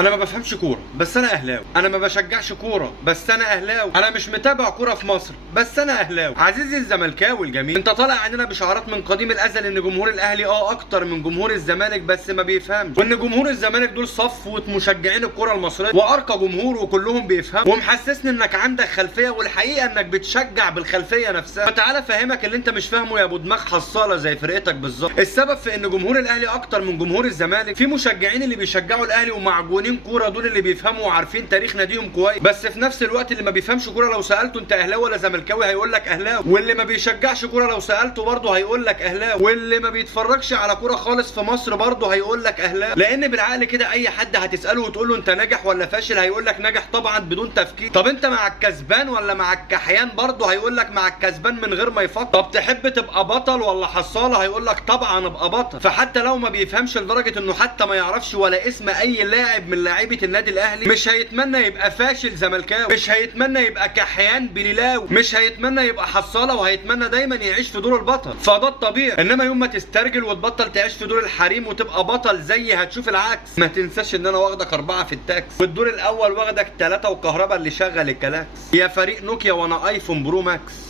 انا ما بفهمش كوره بس انا اهلاوي، انا ما بشجعش كوره بس انا اهلاوي، انا مش متابع كوره في مصر بس انا اهلاوي. عزيزي الزملكاوي الجميل، انت طالع عندنا بشعارات من قديم الازل ان جمهور الاهلي اكتر من جمهور الزمالك، بس ما بيفهمش وان جمهور الزمالك دول صفوه مشجعين الكوره المصريه وارقى جمهور وكلهم بيفهموا، ومحسسني انك عندك خلفيه والحقيقه انك بتشجع بالخلفيه نفسها. فتعالى فهمك اللي انت مش فاهمه يا ابو دماغ حصاله زي فرقتك بالظبط. السبب في ان جمهور الاهلي اكتر من جمهور الزمالك في مشجعين اللي بيشجعوا الاهلي ومعجونين كوره، دول اللي بيفهموا وعارفين تاريخ ناديهم كويس، بس في نفس الوقت اللي ما بيفهمش كوره لو سالته انت اهلاوي ولا زملكاوي هيقول لك اهلاوي، واللي ما بيشجعش كوره لو سالته برضه هيقول لك اهلاوي، واللي ما بيتفرجش على كوره خالص في مصر برضه هيقول لك اهلاوي. لان بالعقل كده اي حد هتساله وتقول له انت ناجح ولا فاشل هيقول لك ناجح طبعا بدون تفكير. طب انت مع الكسبان ولا مع الكحيان؟ برضه هيقول لك مع الكسبان من غير ما يفكر. طب تحب تبقى بطل ولا حصاله؟ هيقول لك طبعا ابقى بطل. فحتى لو ما بيفهمش لدرجه انه حتى ما يعرفش ولا اسم اي لاعب من لاعيبه النادي الاهلي، مش هيتمنى يبقى فاشل زملكاوي، مش هيتمنى يبقى كحيان بليلاوي، مش هيتمنى يبقى حصاله، وهيتمنى دايما يعيش في دور البطل. فده الطبيعي. انما يوم ما تسترجل وتبطل تعيش في دور الحريم وتبقى بطل زي هتشوف العكس. ما تنساش ان انا واخدك 4 في التاكس، والدور الاول واخدك 3 وكهربا اللي شغل الكلاكس. يا فريق نوكيا وانا ايفون برو ماكس.